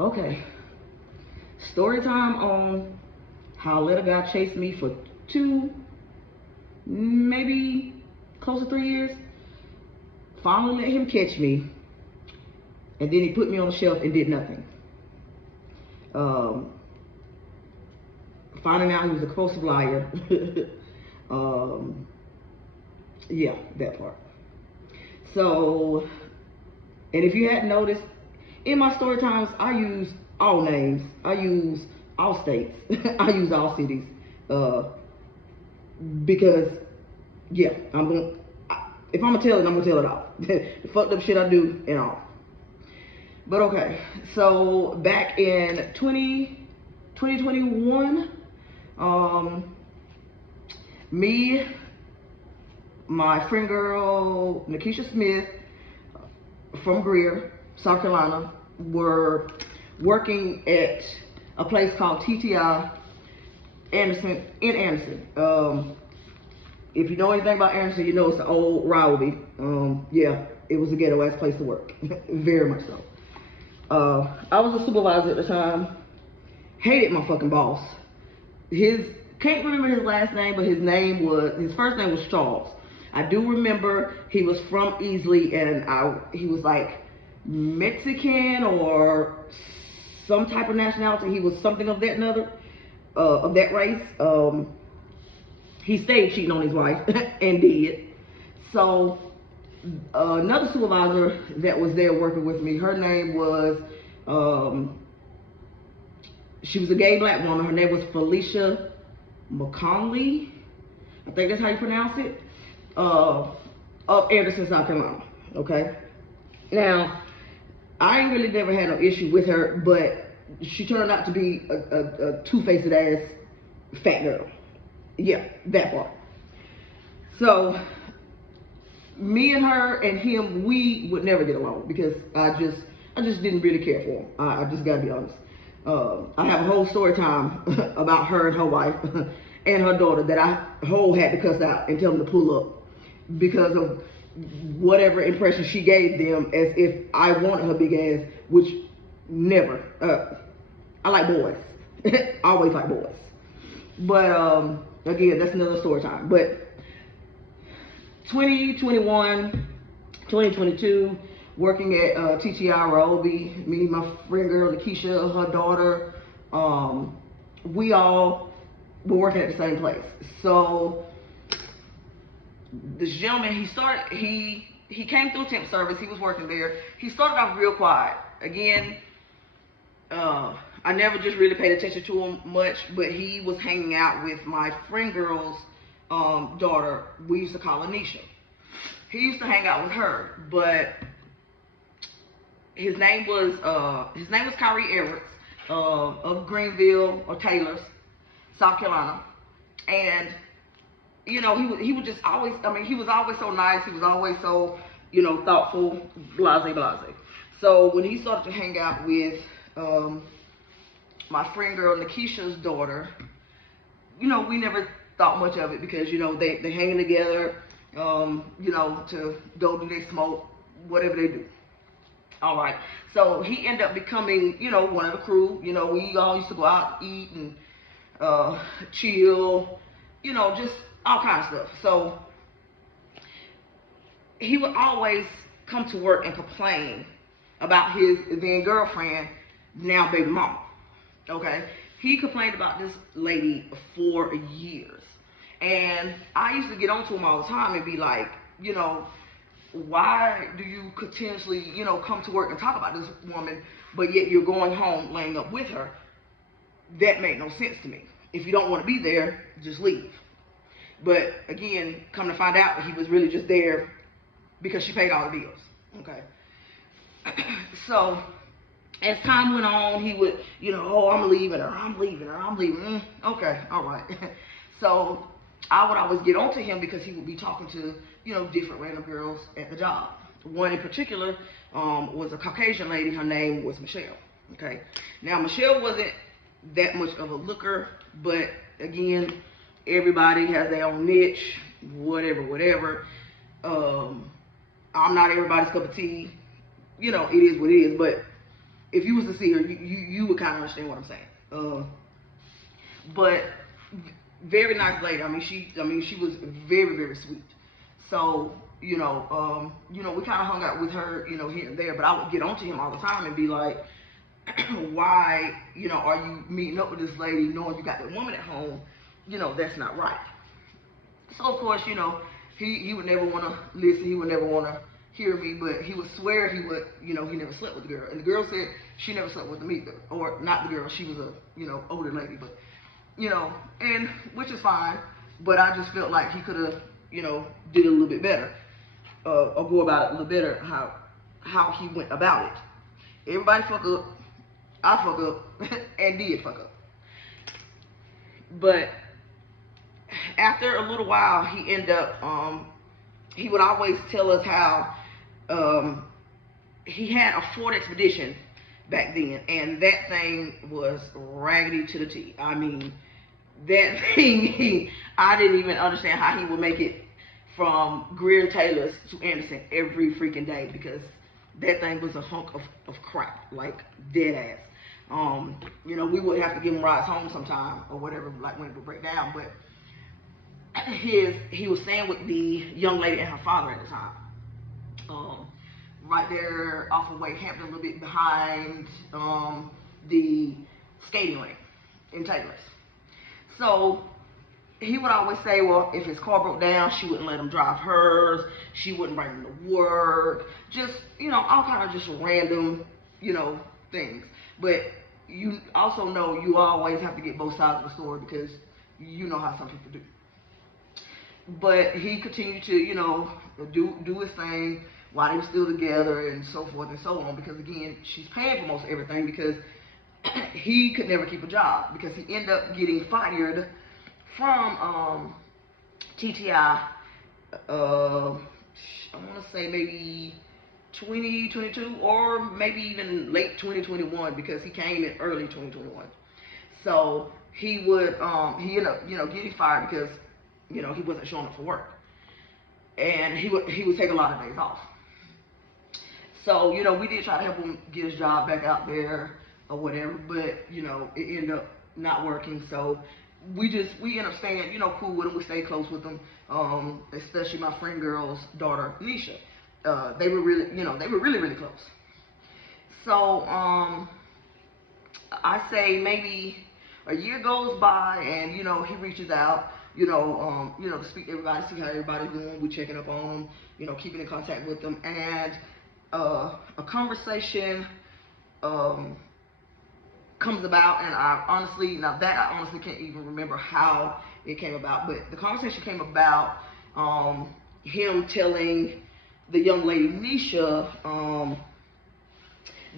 Okay. Story time on how a little guy chased me for 2, maybe close to 3 years. Finally let him catch me, and then he put me on the shelf and did nothing. Um, Finding out he was a corrosive liar. um, yeah, that part. So, and if you hadn't noticed, in my story times, I use all names. I use all states. I use all cities. Uh, because, yeah, if I'm gonna tell it, I'm gonna tell it all. The fucked up shit I do and all. But okay, so back in 2021, me, my friend girl, Nikisha Smith from Greer, South Carolina, were working at a place called TTI Anderson in Anderson. If you know anything about Anderson, you know it's an old rivalry. Yeah, it was a ghetto ass place to work, very much so. I was a supervisor at the time. Hated my fucking boss. Can't remember his last name, but his first name was Charles. I do remember he was from Easley, and he was like Mexican or some type of nationality. He was something of that of that race. He stayed cheating on his wife and did. So another supervisor that was there working with me, her name was, she was a gay black woman. Her name was Felicia McConley. I think that's how you pronounce it. Of Anderson, South Carolina. Okay. Now, I ain't really never had no issue with her, but she turned out to be a two-faced ass fat girl. Yeah, that part. So me and her and him, we would never get along because I just didn't really care for him. I just gotta be honest. I have a whole story time about her and her wife and her daughter that I had to cuss out and tell them to pull up because of whatever impression she gave them as if I wanted her big ass, which never. I like boys. I always like boys. But again, that's another story time. But 2021, 2022, working at TTI Rowley, me, my friend girl Lakeisha, her daughter, we all were working at the same place. So this gentleman, he came through temp service. He was working there. He started off real quiet. Again, I never just really paid attention to him much, but he was hanging out with my friend girl's daughter. We used to call her Nisha. He used to hang out with her, but his name was Kyrie Everett of Greenville or Taylor's, South Carolina, and you know he was just always. I mean, he was always so nice. He was always so thoughtful, blase. So when he started to hang out with my friend girl Nikisha's daughter, we never thought much of it because they hanging together, to go do their smoke, whatever they do. All right. So he ended up becoming, one of the crew. We all used to go out and eat and chill, just all kinds of stuff. So he would always come to work and complain about his then girlfriend, now baby mama. Okay. He complained about this lady for years. And I used to get on to him all the time and be like, why do you continuously, come to work and talk about this woman, but yet you're going home laying up with her? That made no sense to me. If you don't want to be there, just leave. But again, come to find out, he was really just there because she paid all the bills. Okay. So as time went on, he would, I'm leaving her. Okay, all right. So I would always get on to him because he would be talking to, different random girls at the job. One in particular was a Caucasian lady. Her name was Michelle. Okay. Now, Michelle wasn't that much of a looker, but again, everybody has their own niche, whatever. I'm not everybody's cup of tea. It is what it is, but if you was to see her, you would kind of understand what I'm saying. But very nice lady. I mean, she was very, very sweet. So, we kind of hung out with her, here and there. But I would get on to him all the time and be like, why, are you meeting up with this lady knowing you got that woman at home? That's not right. So of course, he would never want to listen. He would never want to hear me, but he would swear he would, he never slept with the girl. And the girl said she never slept with him either. Or not the girl, she was a, older lady, but, and which is fine. But I just felt like he could have, did it a little bit better, or go about it a little better, how he went about it. Everybody fuck up. I fuck up, and did fuck up. But after a little while, he ended up, he would always tell us how he had a Ford Expedition back then, and that thing was raggedy to the T. I mean, that thing, I didn't even understand how he would make it from Greer Taylor's to Anderson every freaking day, because that thing was a hunk of crap, like dead ass. We would have to give him rides home sometime or whatever, like when it would break down. But he was staying with the young lady and her father at the time. Right there off of Wade Hampton, a little bit behind the skating rink in Taylor's. So he would always say, well, if his car broke down, she wouldn't let him drive hers. She wouldn't bring him to work. Just, all kind of just random, things. But you also know you always have to get both sides of the story, because you know how some people do. But he continued to, do his thing while they were still together and so forth and so on, because again, she's paying for most everything, because he could never keep a job, because he ended up getting fired from TTI, I want to say maybe 2022 or maybe even late 2021, because he came in early 2021. So he would, he ended up, getting fired because, he wasn't showing up for work. And he would take a lot of days off. So, we did try to help him get his job back out there or whatever, but, it ended up not working. So we ended up staying, cool with him. We stayed close with him, especially my friend girl's daughter, Nisha. They were really, really close. So, I say maybe a year goes by, and, he reaches out, to speak to everybody, see how everybody's doing. We checking up on them, keeping in contact with them, and a conversation comes about, and I honestly can't even remember how it came about, but the conversation came about him telling the young lady Nisha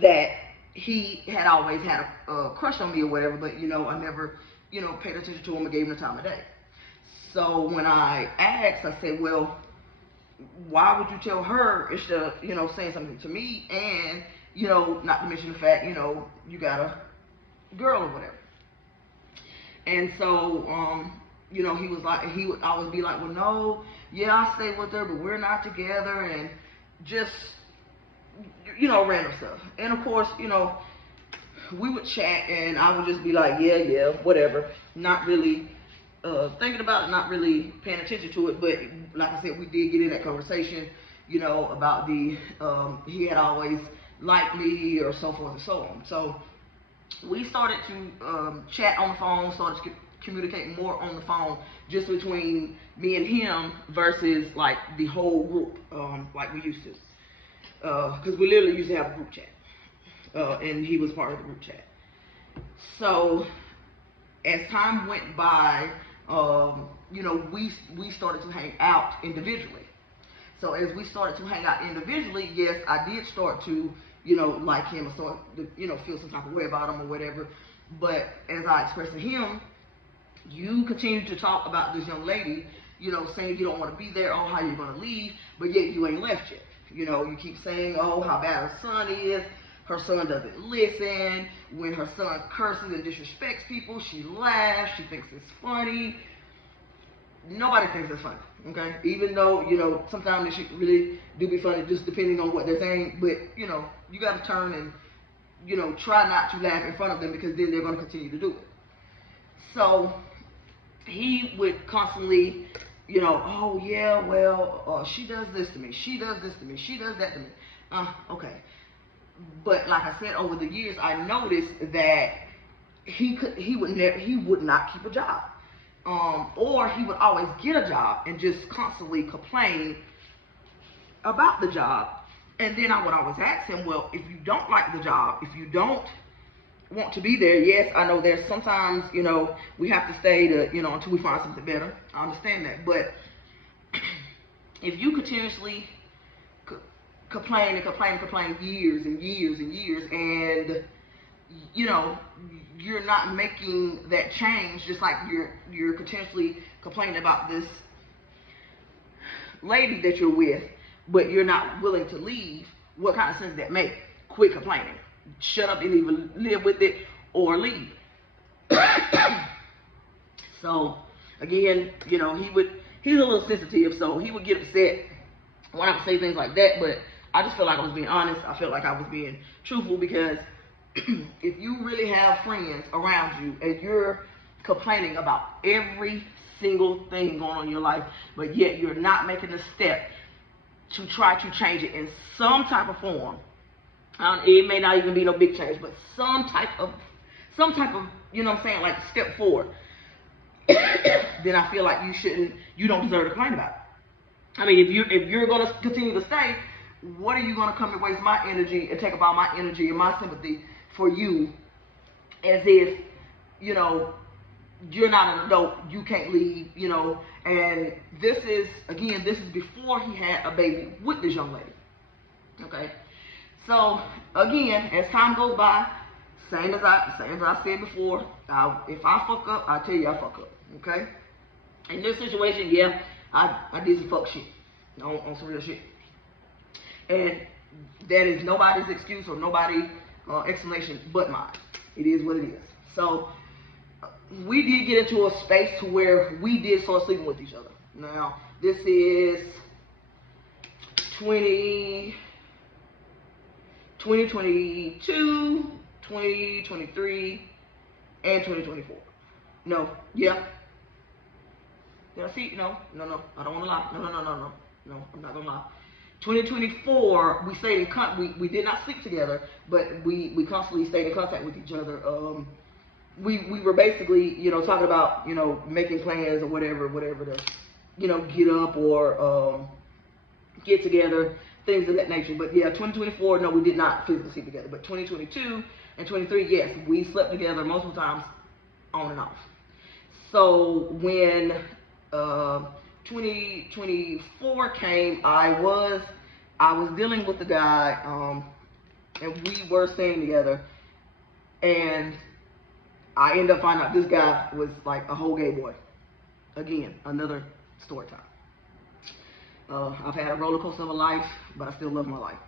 that he had always had a crush on me or whatever, but I never paid attention to him or gave him the time of day. So when I asked, I said, well, why would you tell her instead of saying something to me, and not to mention the fact you got a girl or whatever. And so he was like, he would always be like, well, no, yeah, I stay with her, but we're not together, and just random stuff. And of course, we would chat, and I would just be like, yeah, whatever, not really thinking about it, not really paying attention to it. But like I said, we did get in that conversation, about the he had always liked me, or so forth and so on. So we started to chat on the phone, started to communicate more on the phone, just between me and him versus like the whole group, like we used to, because we literally used to have a group chat, and he was part of the group chat. So as time went by, we started to hang out individually. So as we started to hang out individually, yes, I did start to, like him, or start to, feel some type of way about him or whatever. But as I expressed to him, you continue to talk about this young lady, saying you don't want to be there, oh, how you're going to leave, but yet you ain't left yet. You keep saying, oh, how bad her son is. Her son doesn't listen. When her son curses and disrespects people, she laughs. She thinks it's funny. Nobody thinks it's funny, okay? Even though, sometimes it should really do be funny, just depending on what they're saying. But, you got to turn and you know, try not to laugh in front of them, because then they're going to continue to do it. So he would constantly, you know, oh yeah, well, she does this to me, she does this to me, she does that to me. Okay. But like I said, over the years, I noticed that he would not keep a job, or he would always get a job and just constantly complain about the job. And then I would always ask him, well, if you don't like the job, if you don't want to be there, yes, I know there's sometimes, you know, we have to stay to, you know, until we find something better. I understand that. But if you continuously complain and complain and complain years and years and years, and you know, you're not making that change, just like you're continuously complaining about this lady that you're with, but you're not willing to leave, what kind of sense does that make? Quit complaining. Shut up and either live with it or leave. So again, you know, he's a little sensitive, so he would get upset when I would say things like that. But I just felt like I was being honest. I felt like I was being truthful, because if you really have friends around you and you're complaining about every single thing going on in your life, but yet you're not making a step to try to change it in some type of form, it may not even be no big change, but some type of, you know what I'm saying, like step forward, then I feel like you don't deserve to complain about it. I mean, if you're going to continue to stay, what are you going to come and waste my energy and take about my energy and my sympathy for you, as if, you know, you're not an adult, you can't leave, you know. And this is before he had a baby with this young lady. Okay. So again, as time goes by, same as I said before, if I fuck up, I tell you I fuck up. Okay. In this situation, yeah, I did some fuck shit, on some real shit, and that is nobody's excuse or nobody's explanation but mine. It is what it is. So we did get into a space to where we did start sleeping with each other. Now this is 2022, 2023, and 2024. No, yeah. Did I see? No, I don't want to lie. No, I'm not gonna lie. 2024, we stayed in we did not sleep together, but we constantly stayed in contact with each other. We were basically, you know, talking about, you know, making plans or whatever to, you know, get up or get together, things of that nature. But yeah, 2024, no, we did not physically sleep together. But 2022 and 23, yes, we slept together multiple times, on and off. So when 2024 came, I was dealing with the guy, and we were staying together, and I ended up finding out this guy was like a whole gay boy. Again, another story time. I've had a roller coaster of a life, but I still love my life.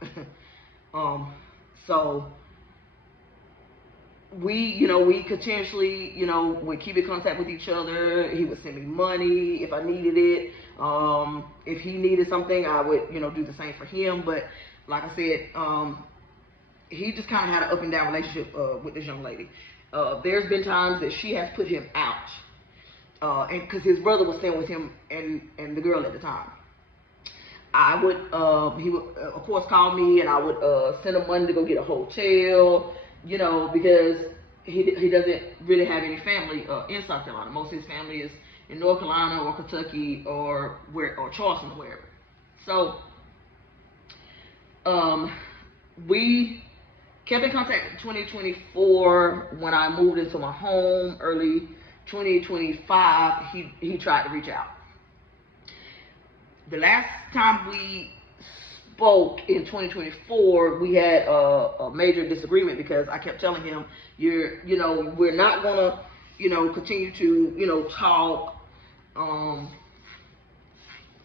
So we continuously, would keep in contact with each other. He would send me money if I needed it. If he needed something, I would, do the same for him. But like I said, he just kind of had an up and down relationship with this young lady. There's been times that she has put him out, and because his brother was staying with him and the girl at the time. He would of course call me, and I would send him money to go get a hotel, because he doesn't really have any family in South Carolina. Most of his family is in North Carolina or Kentucky or Charleston or wherever. So we kept in contact in 2024. When I moved into my home, early 2025, he tried to reach out. The last time we spoke in 2024, we had a major disagreement because I kept telling him, we're not gonna, continue to, talk,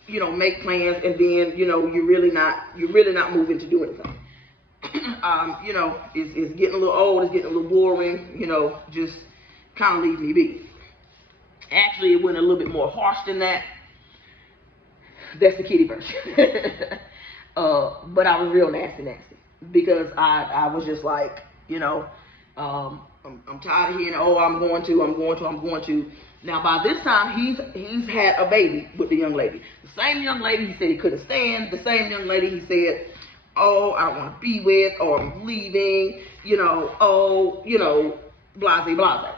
make plans, and then, you're really not moving to do anything. It's getting a little old, it's getting a little boring, just kind of leave me be. Actually, it went a little bit more harsh than that. That's the kiddie version. But I was real nasty because I was just like, You know, I'm tired of hearing, oh, I'm going to. Now, by this time, he's had a baby with the young lady. The same young lady he said he couldn't stand. The same young lady he said, oh, I don't want to be with, or I'm leaving, you know, oh, you know, blase, blase.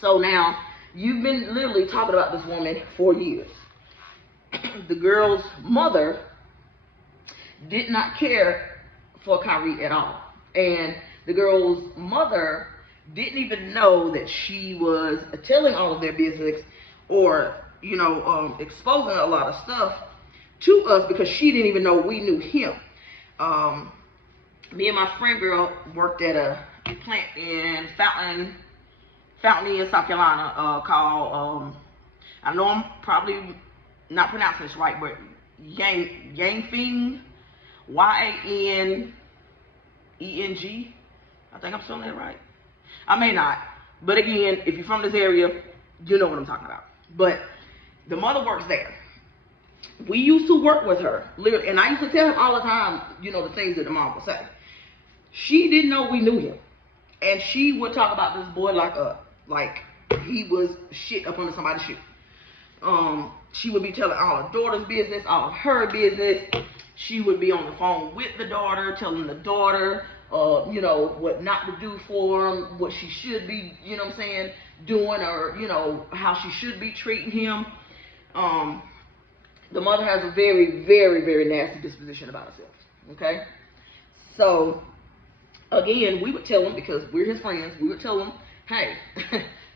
So now, you've been literally talking about this woman for years. The girl's mother did not care for Kyrie at all. And the girl's mother didn't even know that she was telling all of their business, or, you know, exposing a lot of stuff to us, because she didn't even know we knew him. Me and my friend girl worked at a plant in Fountain, South Carolina, called, I know I'm probably not pronouncing this right, but Yanfeng, Yaneng. I think I'm saying that right. I may not. But again, if you're from this area, you know what I'm talking about. But the mother works there. We used to work with her, literally, and I used to tell him all the time, you know, the things that the mom would say. She didn't know we knew him. And she would talk about this boy like he was shit up under somebody's shit. She would be telling all her daughter's business, all of her business. She would be on the phone with the daughter, telling the daughter, you know, what not to do for him, what she should be, you know what I'm saying, doing, or, you know, how she should be treating him. The mother has a very, very, very nasty disposition about herself, okay? So, again, we would tell him, because we're his friends, we would tell him, hey,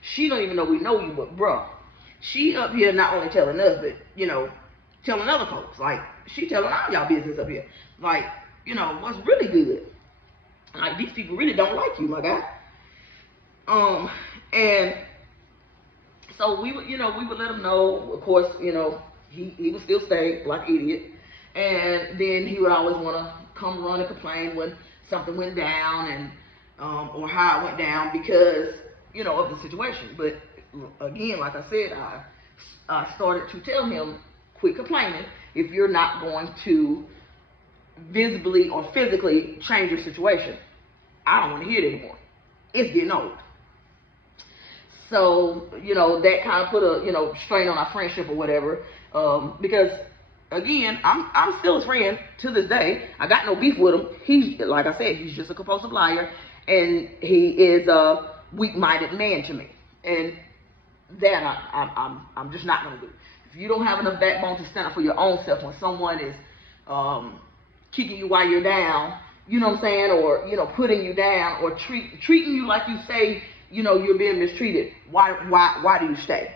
she don't even know we know you, but bruh, she up here not only telling us, but, you know, telling other folks. Like, she telling all y'all business up here. Like, you know, what's really good. Like, these people really don't like you, my guy. And so we would, you know, we would let him know, of course, you know, he would still stay like idiot. And then he would always want to come run and complain when something went down, and or how it went down, because, you know, of the situation. But again, like I said, I started to tell him, quit complaining if you're not going to visibly or physically change your situation. I don't want to hear it anymore. It's getting old. So, you know, that kind of put a, you know, strain on our friendship or whatever. Because, again, I'm still his friend to this day. I got no beef with him. He's, like I said, he's just a compulsive liar, and he is a weak-minded man to me. And that I'm just not going to do. If you don't have enough backbone to stand up for your own self when someone is kicking you while you're down, you know what I'm saying, or, you know, putting you down, or treating you like you say, you know, you're being mistreated, why do you stay?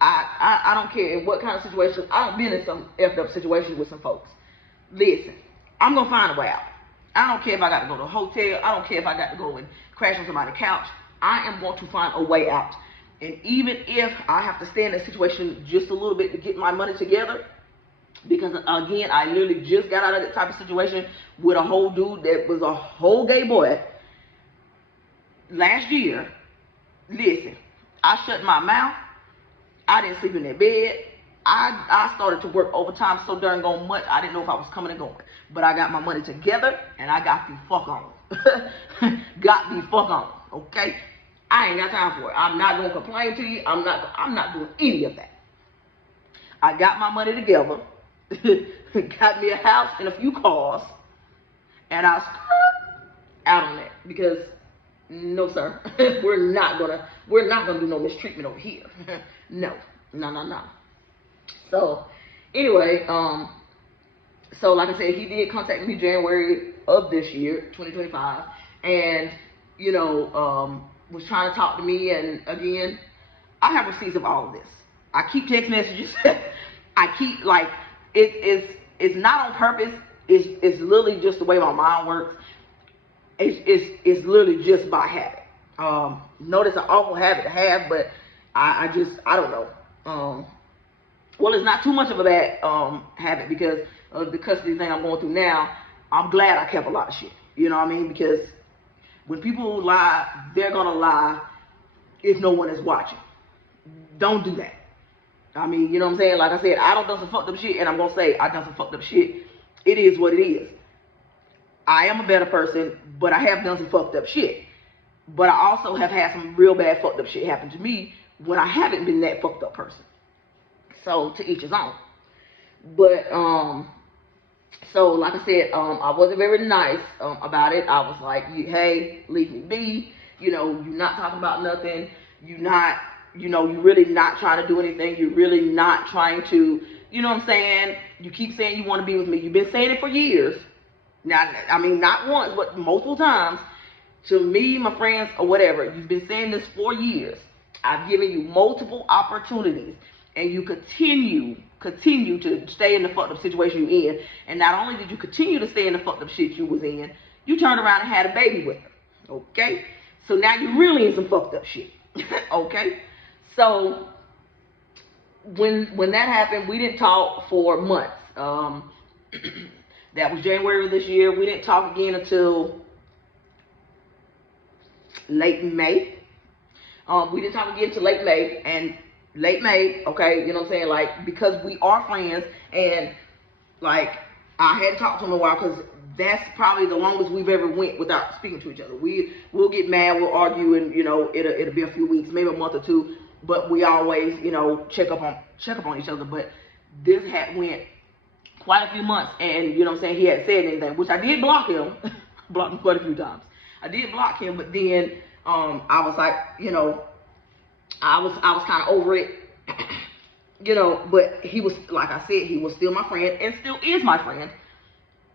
I don't care in what kind of situation. I've been in some effed up situations with some folks. Listen, I'm going to find a way out. I don't care if I got to go to a hotel. I don't care if I got to go and crash on somebody's couch. I am going to find a way out. And even if I have to stay in that situation just a little bit to get my money together, because, again, I literally just got out of that type of situation with a whole dude that was a whole gay boy last year. Listen, I shut my mouth. I didn't sleep in that bed. I started to work overtime so darn much, I didn't know if I was coming and going. But I got my money together, and I got the fuck on. Got the fuck on, okay? I ain't got time for it. I'm not going to complain to you. I'm not doing any of that. I got my money together, got me a house and a few cars, and I was out on that, because no, sir, we're not gonna do no mistreatment over here. No. So anyway, so like I said, he did contact me January of this year, 2025, and, you know, was trying to talk to me. And again, I have receipts of all of this. I keep text messages. I keep, like, it's not on purpose. It's literally just the way my mind works. It's literally just by habit. Notice an awful habit to have, but I don't know. Well, it's not too much of a bad habit, because of the custody thing I'm going through now. I'm glad I kept a lot of shit. You know what I mean? Because when people lie, they're gonna lie if no one is watching. Don't do that. I mean, you know what I'm saying? Like I said, I done some fucked up shit, and I'm gonna say I done some fucked up shit. It is what it is. I am a better person, but I have done some fucked up shit. But I also have had some real bad fucked up shit happen to me when I haven't been that fucked up person. So to each his own. But so like I said, I wasn't very nice about it. I was like, hey, leave me be. You know, you're not talking about nothing. You're not, you know, you're really not trying to do anything. You're really not trying to, you know what I'm saying? You keep saying you want to be with me. You've been saying it for years. Now, I mean, not once, but multiple times. To me, my friends, or whatever, you've been saying this for years. I've given you multiple opportunities, and you continue to stay in the fucked up situation you're in. And not only did you continue to stay in the fucked up shit you was in, you turned around and had a baby with her. Okay? So now you're really in some fucked up shit. Okay? So when that happened, we didn't talk for months. That was January of this year. We didn't talk again until late May. We didn't talk again until late May, and late May, okay, you know what I'm saying, like, because we are friends, and like, I hadn't talked to him in a while, because that's probably the longest we've ever went without speaking to each other. We'll get mad, we'll argue, and, you know, it'll be a few weeks, maybe a month or two, but we always, you know, check up on each other. But this had went quite a few months, and, you know what I'm saying, he hadn't said anything, which I did block him. Blocked him quite a few times. I did block him, but then I was like, you know, I was kind of over it, you know. But he was, like I said, he was still my friend, and still is my friend.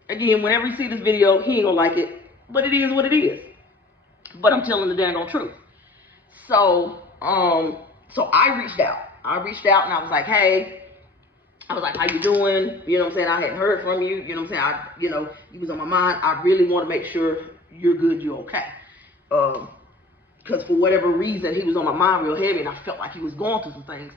Again, whenever you see this video, he ain't gonna like it, but it is what it is. But I'm telling the dang on truth. So I reached out. And I was like, hey, how you doing? You know what I'm saying? I hadn't heard from you. You know what I'm saying? You was on my mind. I really want to make sure you're good, you're okay. Because for whatever reason, he was on my mind real heavy, and I felt like he was going through some things.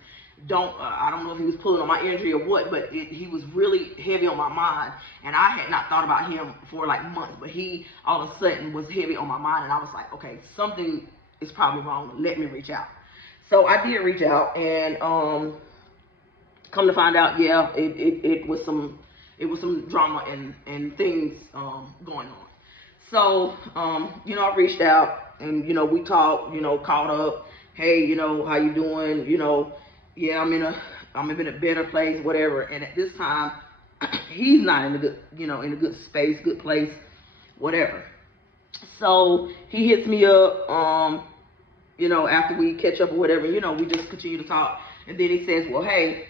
I don't know if he was pulling on my energy or what, but he was really heavy on my mind, and I had not thought about him for like months, but he all of a sudden was heavy on my mind, and I was like, okay, something is probably wrong. Let me reach out. So I did reach out, and come to find out, yeah, it was some drama and things going on. So you know, I reached out, and you know, we talked, you know, caught up. Hey, you know, how you doing? You know, yeah, I'm in a better place, whatever. And at this time, he's not in a good, you know, in a good space, good place, whatever. So he hits me up, you know, after we catch up or whatever, you know, we just continue to talk. And then he says, well, hey,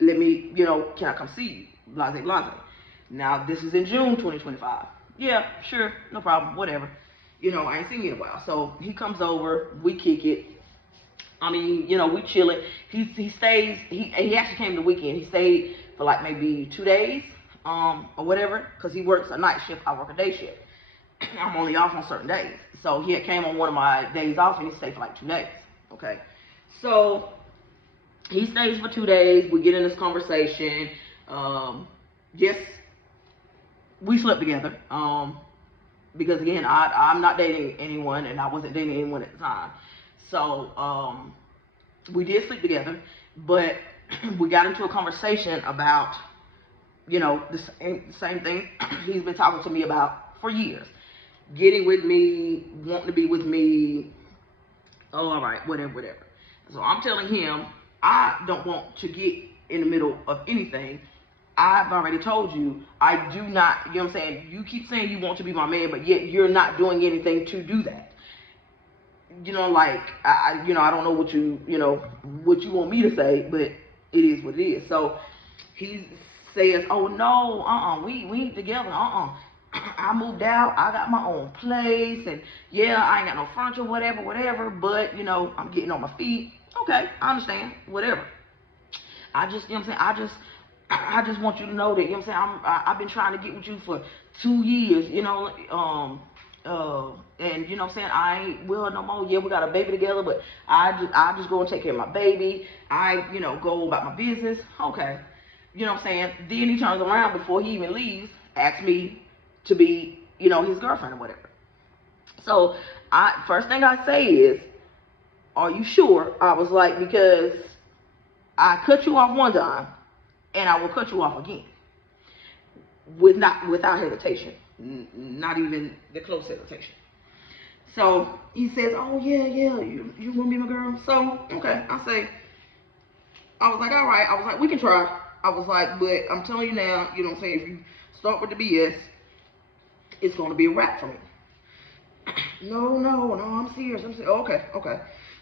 let me, you know, can I come see you? Blase, blase. Now, this is in June 2025. Yeah, sure, no problem, whatever. You know, I ain't seen you in a while. So he comes over, we kick it. I mean, you know, we chilling. He stays, he actually came the weekend. He stayed for like maybe 2 days, or whatever, because he works a night shift, I work a day shift. I'm only off on certain days. So he had came on one of my days off, and he stayed for like 2 days. Okay. So he stays for 2 days. We get in this conversation. Just, we slept together. Because again, I'm not dating anyone, and I wasn't dating anyone at the time. So we did sleep together, but we got into a conversation about, you know, the same thing he's been talking to me about for years. Getting with me, wanting to be with me. Oh, all right, whatever. So I'm telling him, I don't want to get in the middle of anything. I've already told you, I do not, you know what I'm saying? You keep saying you want to be my man, but yet you're not doing anything to do that. You know, like, I don't know what you want me to say, but it is what it is. So he says, oh no, we ain't together, I moved out, I got my own place, and yeah, I ain't got no furniture, whatever, but, you know, I'm getting on my feet. Okay, I understand, whatever. I just, you know what I'm saying, I just want you to know that, you know what I'm saying, I've been trying to get with you for 2 years, you know, and you know what I'm saying, I ain't well no more. Yeah, we got a baby together, but I just go and take care of my baby. I, you know, go about my business. Okay. You know what I'm saying? Then he turns around before he even leaves, asks me to be, you know, his girlfriend or whatever. So first thing I say is, are you sure? I was like, because I cut you off one time, and I will cut you off again, without hesitation. not even the close hesitation. So he says, oh yeah, you wanna be my girl? So, okay, I was like, all right. I was like, we can try. I was like, but I'm telling you now, you know what I'm saying, if you start with the BS, it's gonna be a wrap for me. No, I'm serious. Okay.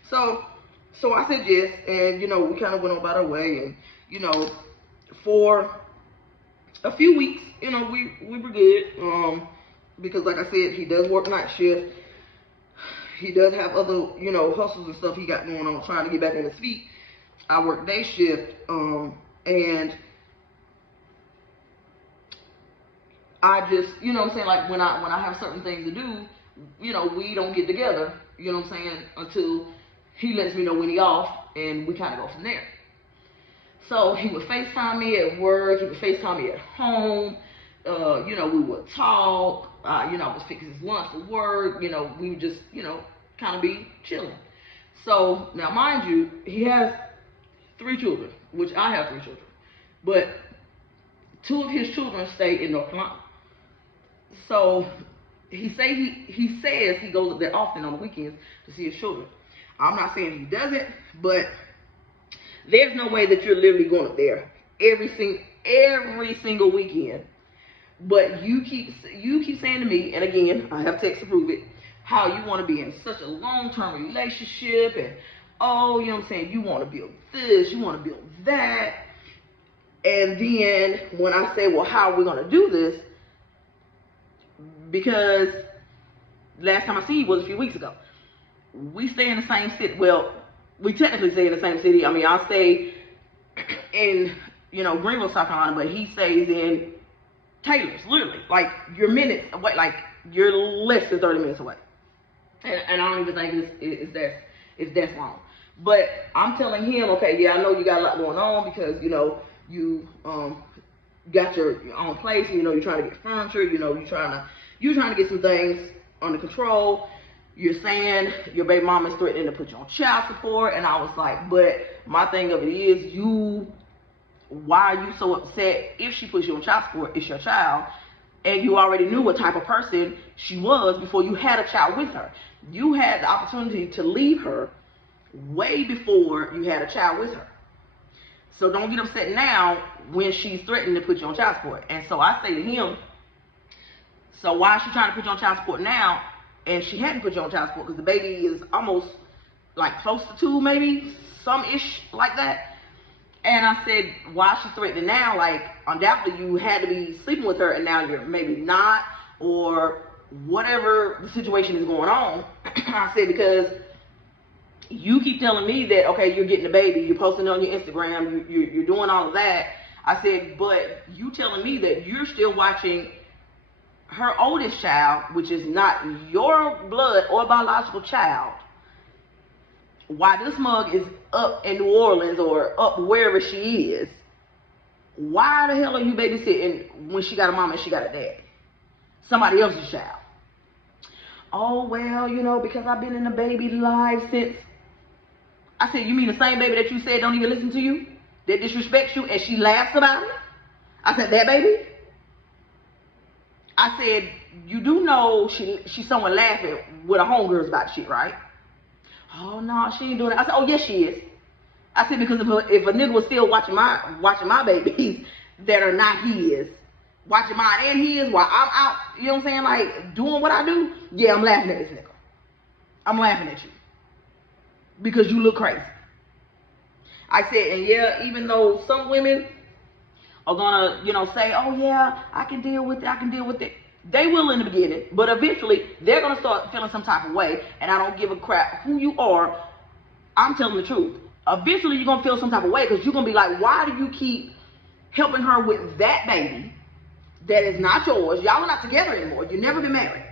So I said yes, and you know, we kind of went on about our way, and you know, for a few weeks, you know, we were good. Because like I said, he does work night shift. He does have other, you know, hustles and stuff he got going on, trying to get back on his feet. I work day shift, and I just, you know what I'm saying, like when I have certain things to do, you know, we don't get together, you know what I'm saying, until he lets me know when he off, and we kind of go from there. So he would FaceTime me at work, he would FaceTime me at home, you know, we would talk, you know, I was fixing his lunch for work, you know, we would just, you know, kind of be chilling. So, now mind you, he has 3 children, which I have 3 children, but 2 of his children stay in North Carolina. So he says he goes up there often on the weekends to see his children. I'm not saying he doesn't, but there's no way that you're literally going up there every single weekend. But you keep saying to me, and again, I have text to prove it, how you want to be in such a long-term relationship, and oh, you know what I'm saying, you want to build this, you want to build that. And then when I say, well, how are we going to do this? Because last time I seen you was a few weeks ago. We stay in the same city. Well, we technically stay in the same city. I mean, I stay in, you know, Greenville, South Carolina, but he stays in Taylor's, literally. Like, you're minutes away. Like, you're less than 30 minutes away. And I don't even think it's that long. But I'm telling him, okay, yeah, I know you got a lot going on because, you know, you got your own place, you know, you're trying to get furniture, you know, you're trying to get some things under control. You're saying your baby mama's threatening to put you on child support, and I was like, but my thing of it is, why are you so upset if she puts you on child support? It's your child, and you already knew what type of person she was before you had a child with her. You had the opportunity to leave her way before you had a child with her. So don't get upset now when she's threatening to put you on child support. And so I say to him, so why is she trying to put you on child support now? And she hadn't put you on child support because the baby is almost like close to 2, maybe, some-ish like that. And I said, why is she threatening now? Like, undoubtedly you had to be sleeping with her and now you're maybe not, or whatever the situation is going on. I said, because you keep telling me that, okay, you're getting a baby, you're posting it on your Instagram, you're doing all of that. I said, but you telling me that you're still watching her oldest child, which is not your blood or biological child, while this mug is up in New Orleans or up wherever she is, why the hell are you babysitting when she got a mom and she got a dad? Somebody else's child. Oh, well, you know, because I've been in the baby life since. I said, you mean the same baby that you said don't even listen to you? That disrespects you and she laughs about it? I said, that baby? I said, you do know she's someone laughing with her homegirls about shit, right? Oh, no, she ain't doing it. I said, oh, yes, she is. I said, because if a nigga was still watching my babies that are not his, watching mine and his while I'm out, you know what I'm saying, like, doing what I do, yeah, I'm laughing at this nigga. I'm laughing at you. Because you look crazy. I said, and yeah, even though some women are gonna, you know, say, oh yeah, I can deal with it. They will in the beginning, but eventually they're gonna start feeling some type of way, and I don't give a crap who you are. I'm telling the truth. Eventually you're gonna feel some type of way because you're gonna be like, why do you keep helping her with that baby that is not yours? Y'all are not together anymore. You've never been married.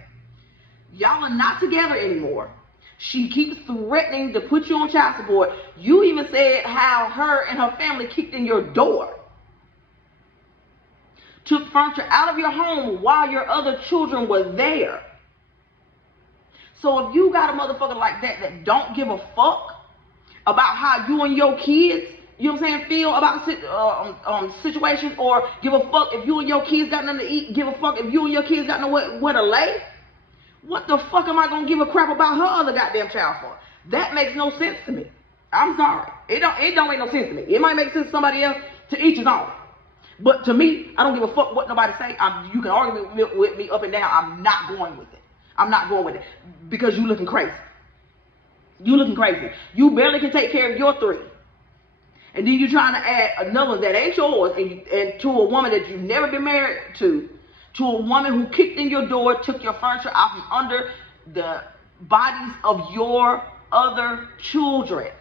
Y'all are not together anymore. She keeps threatening to put you on child support. You even said how her and her family kicked in your door, took furniture out of your home while your other children were there. So if you got a motherfucker like that don't give a fuck about how you and your kids you know what I'm saying, feel about situations, or give a fuck if you and your kids got nothing to eat, give a fuck if you and your kids got nowhere to lay. What the fuck am I gonna give a crap about her other goddamn child for? That makes no sense to me. I'm sorry. It don't make no sense to me. It might make sense to somebody else, to each his own. But to me, I don't give a fuck what nobody say. You can argue with me up and down. I'm not going with it. I'm not going with it. Because you looking crazy. You looking crazy. You barely can take care of your 3. And then you're trying to add another that ain't yours, and to a woman that you've never been married to a woman who kicked in your door, took your furniture out from under the bodies of your other children.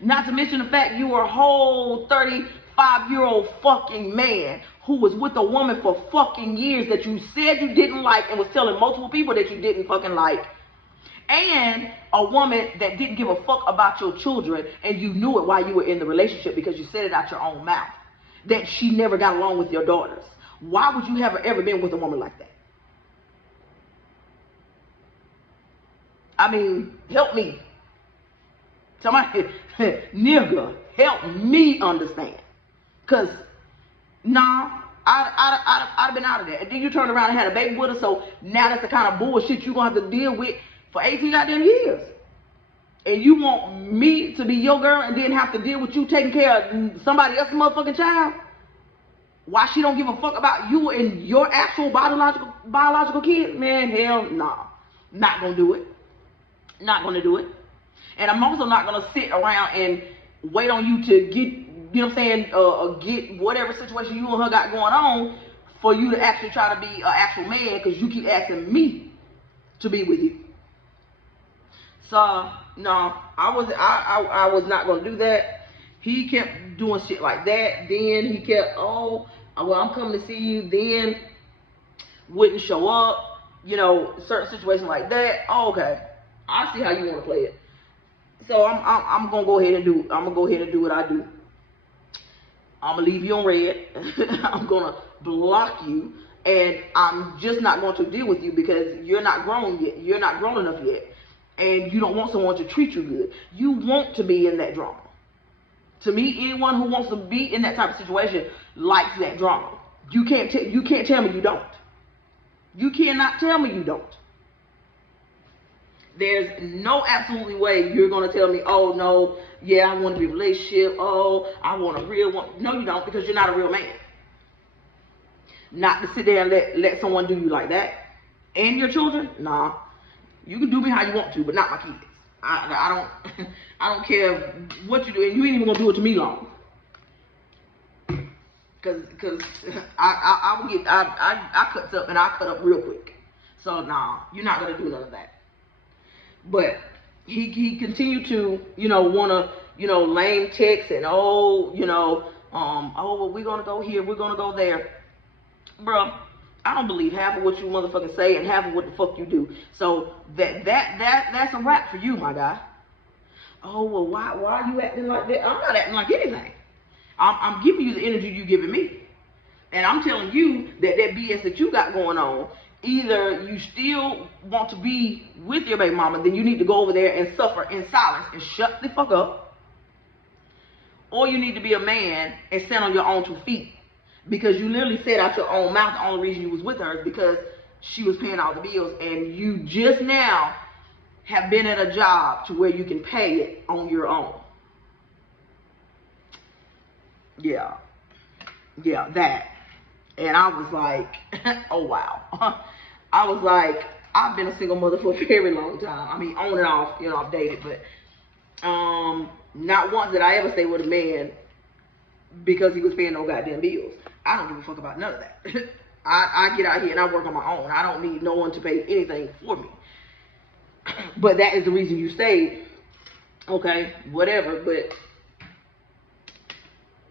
Not to mention the fact you were a whole 35-year-old fucking man who was with a woman for fucking years that you said you didn't like and was telling multiple people that you didn't fucking like. And a woman that didn't give a fuck about your children, and you knew it while you were in the relationship because you said it out your own mouth, that she never got along with your daughters. Why would you have ever been with a woman like that? I mean, help me. Somebody, nigga, help me understand. Because, nah, I'd have been out of that. And then you turned around and had a baby with her, so now that's the kind of bullshit you're going to have to deal with for 18 goddamn years. And you want me to be your girl and then have to deal with you taking care of somebody else's motherfucking child? Why she don't give a fuck about you and your actual biological kid? Man, hell no. Not gonna do it. Not gonna do it. And I'm also not gonna sit around and wait on you to get, you know what I'm saying, get whatever situation you and her got going on for you to actually try to be an actual man, because you keep asking me to be with you. So no, I was not gonna do that. He kept doing shit like that. Then he kept, oh, well, I'm coming to see you. Then wouldn't show up. You know, certain situations like that. Oh, okay, I see how you want to play it. So I'm gonna go ahead and do. I'm gonna go ahead and do what I do. I'm gonna leave you on red. I'm gonna block you, and I'm just not going to deal with you because you're not grown yet. You're not grown enough yet, and you don't want someone to treat you good. You want to be in that drama. To me, anyone who wants to be in that type of situation likes that drama. You can't tell me you don't. You cannot tell me you don't. There's no absolutely way you're going to tell me, oh, no, yeah, I want to be in a relationship. Oh, I want a real one. No, you don't, because you're not a real man. Not to sit there and let someone do you like that. And your children? Nah. You can do me how you want to, but not my kids. I don't care what you do, and you ain't even going to do it to me long. Because I cut up, and I cut up real quick. So, nah, you're not going to do none of that. But he continued to, you know, want to, you know, lame text and, oh, you know, oh, well, we're going to go here, we're going to go there. Bro, I don't believe half of what you motherfucking say and half of what the fuck you do. So that's a wrap for you, my guy. Oh, well, why are you acting like that? I'm not acting like anything. I'm giving you the energy you giving me. And I'm telling you that BS that you got going on, either you still want to be with your baby mama, then you need to go over there and suffer in silence and shut the fuck up. Or you need to be a man and stand on your own 2 feet. Because you literally said out your own mouth the only reason you was with her is because she was paying all the bills, and you just now have been at a job to where you can pay it on your own. Yeah, that. And I was like, oh wow. I was like, I've been a single mother for a very long time. I mean, on and off, you know, I've dated, but not once did I ever stay with a man because he was paying no goddamn bills. I don't give a fuck about none of that. I get out here and I work on my own. I don't need no one to pay anything for me. But that is the reason you stayed. Okay, whatever. But